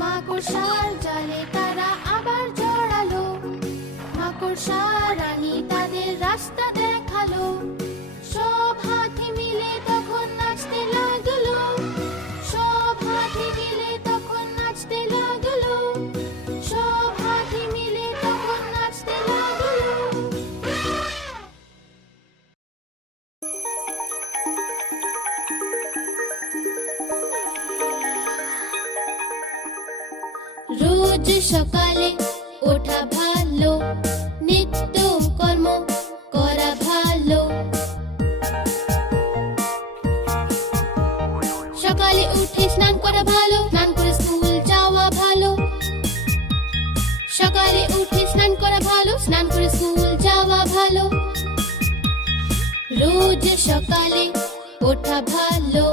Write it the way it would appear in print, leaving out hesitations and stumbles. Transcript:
মাকড়সার জালে তারা আবার জড়ালো। মাকড়সা রানী তাদের রাস্তা দেখালো। সব হাতি মিলে তখন নাচতে লাগলো। সব হাতি মিলে তখন নাচতে লাগলো। সব হাতি মিলে তখন নাচতে লাগলো। রোজ সকালে ওঠা ভালো, নিত্য কর্ম করা ভালো। সকালে উঠে স্নান করা ভালো, স্নান করে স্কুল যাওয়া ভালো। সকালে উঠে স্নান করা ভালো, স্নান করে স্কুল যাওয়া ভালো। রোজ সকালে ওঠা ভালো।